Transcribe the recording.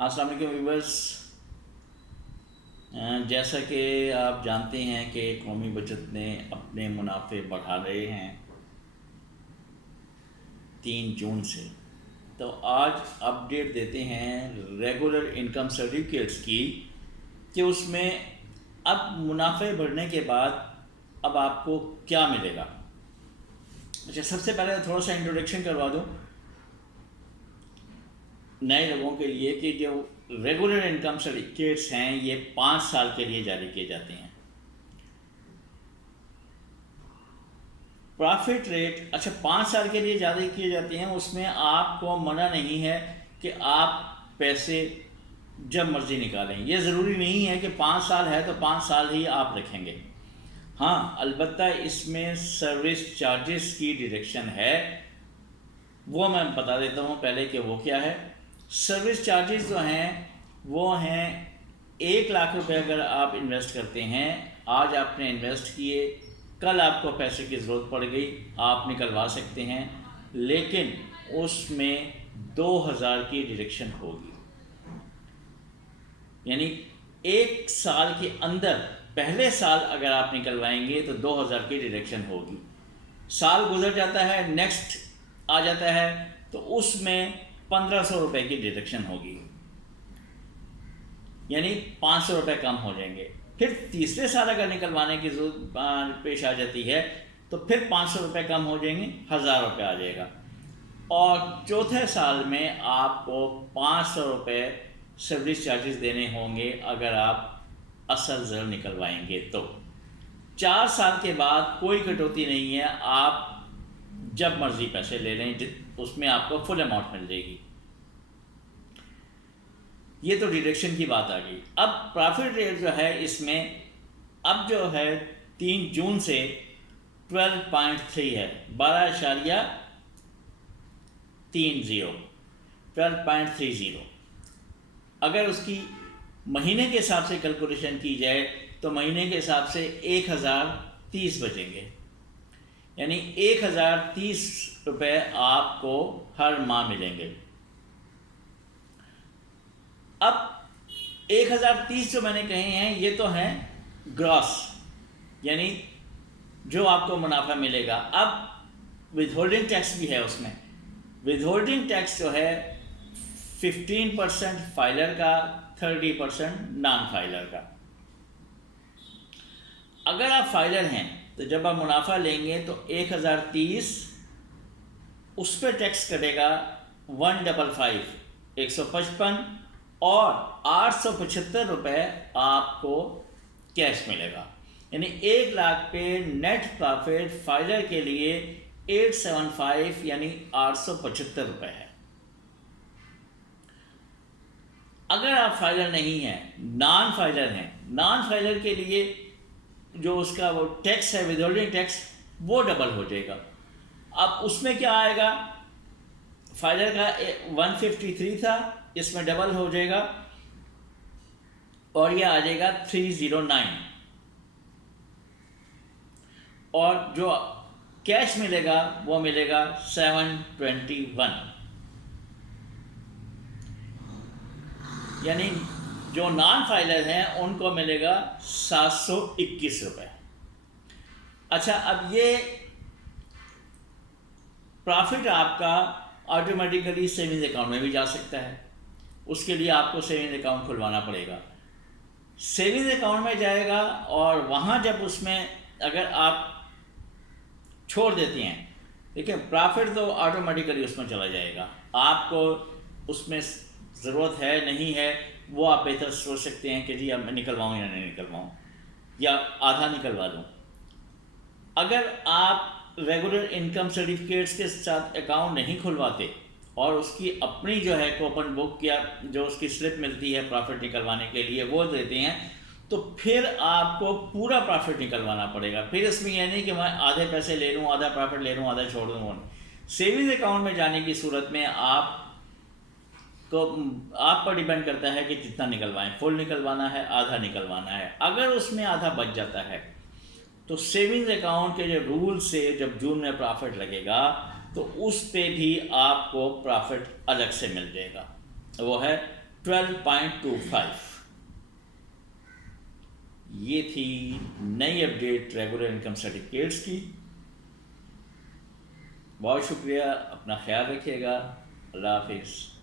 अस्सलाम वालेकुम व्यूअर्स। जैसा कि आप जानते हैं कि कौमी बचत ने अपने मुनाफे बढ़ा रहे हैं 3 जून से, तो आज अपडेट देते हैं रेगुलर इनकम सर्टिफिकेट्स की कि उसमें अब मुनाफे बढ़ने के बाद अब आपको क्या मिलेगा। अच्छा, सबसे पहले थोड़ा सा इंट्रोडक्शन करवा दूँ नए लोगों के लिए कि जो रेगुलर इनकम सर्टिफिकेट्स हैं ये 5 साल के लिए जारी किए जाते हैं। प्रॉफिट रेट, अच्छा, 5 साल के लिए जारी किए जाते हैं। उसमें आपको मना नहीं है कि आप पैसे जब मर्जी निकालें। ये ज़रूरी नहीं है कि 5 साल है तो 5 साल ही आप रखेंगे। हाँ, अलबत्ता इसमें सर्विस चार्जेस की डिडक्शन है, वो मैं बता देता हूँ पहले कि वो क्या है। सर्विस चार्जेस जो हैं वो हैं 1 लाख रुपए अगर आप इन्वेस्ट करते हैं, आज आपने इन्वेस्ट किए, कल आपको पैसे की ज़रूरत पड़ गई, आप निकलवा सकते हैं, लेकिन उसमें 2000 की डिडक्शन होगी। यानी 1 साल के अंदर पहले साल अगर आप निकलवाएंगे तो 2000 की डिडक्शन होगी। साल गुजर जाता है, नेक्स्ट आ जाता है, तो उसमें 1500 रुपये की डिडक्शन होगी, यानी 500 रुपये कम हो जाएंगे। फिर तीसरे साल अगर निकलवाने की जरूरत पेश आ जाती है तो फिर 500 रुपये कम हो जाएंगे, 1000 रुपये आ जाएगा। और चौथे साल में आपको 500 रुपये सर्विस चार्जेस देने होंगे अगर आप असल ज़र निकलवाएंगे तो। 4 साल के बाद कोई कटौती नहीं है, आप जब मर्जी पैसे ले लें, उसमें आपको फुल अमाउंट मिल जाएगी। ये तो डिडक्शन की बात आ गई। अब प्रॉफिट रेट जो है इसमें अब जो है 3 जून से 12.3 है, 12.30। अगर उसकी महीने के हिसाब से कैलकुलेशन की जाए तो महीने के हिसाब से 1030 बचेंगे, यानी 1030 रुपये आपको हर माह मिलेंगे। अब 1030 जो मैंने कहे हैं ये तो हैं ग्रॉस, यानी जो आपको मुनाफा मिलेगा। अब विदहोल्डिंग टैक्स भी है उसमें। विदहोल्डिंग टैक्स जो है 15% फाइलर का, 30% नॉन फाइलर का। अगर आप फाइलर हैं तो जब आप मुनाफा लेंगे तो 1030 उस पर टैक्स कटेगा 155, 155, और 875 रुपये आपको कैश मिलेगा। यानी 1 लाख पे नेट प्रॉफिट फाइलर के लिए 875 यानी 875 रुपये है। अगर आप फाइलर नहीं हैं, नॉन फाइलर हैं, नॉन फाइलर के लिए जो उसका वो टैक्स है, विदहोल्डिंग टैक्स, वो डबल हो जाएगा। अब उसमें क्या आएगा, फाइलर का 153 था, इसमें डबल हो जाएगा और ये आ जाएगा 309, और जो कैश मिलेगा वो मिलेगा 721। यानी जो नॉन फाइलर हैं उनको मिलेगा 721 रुपये। अच्छा, अब ये प्रॉफिट आपका ऑटोमेटिकली सेविंग्स अकाउंट में भी जा सकता है। उसके लिए आपको सेविंग्स अकाउंट खुलवाना पड़ेगा। सेविंग्स अकाउंट में जाएगा और वहाँ जब उसमें अगर आप छोड़ देते हैं, देखिए प्रॉफिट तो ऑटोमेटिकली उसमें चला जाएगा। आपको उसमें ज़रूरत है नहीं है वो आप बेहतर सोच सकते हैं कि जी अब मैं निकलवाऊँ या नहीं निकलवाऊँ, या आधा निकलवा दूँ। अगर आप रेगुलर इनकम सर्टिफिकेट्स के साथ अकाउंट नहीं खुलवाते और उसकी अपनी जो है कूपन बुक या जो उसकी स्लिप मिलती है प्रॉफिट निकलवाने के लिए वो देते हैं, तो फिर आपको पूरा प्रॉफिट निकलवाना पड़ेगा। फिर इसमें यह नहीं कि मैं आधे पैसे ले लूँ, आधा प्रॉफिट ले लूँ, आधा छोड़ दूँ। सेविंग्स अकाउंट में जाने की सूरत में आप पर डिपेंड करता है कि कितना निकलवाएं, फुल निकलवाना है, आधा निकलवाना है। अगर उसमें आधा बच जाता है तो सेविंग्स अकाउंट के जो रूल से जब जून में प्रॉफिट लगेगा तो उस पे भी आपको प्रॉफिट अलग से मिल जाएगा। वो है 12.25। ये थी नई अपडेट रेगुलर इनकम सर्टिफिकेट्स की। बहुत शुक्रिया, अपना ख्याल रखिएगा। अल्लाह हाफिज़।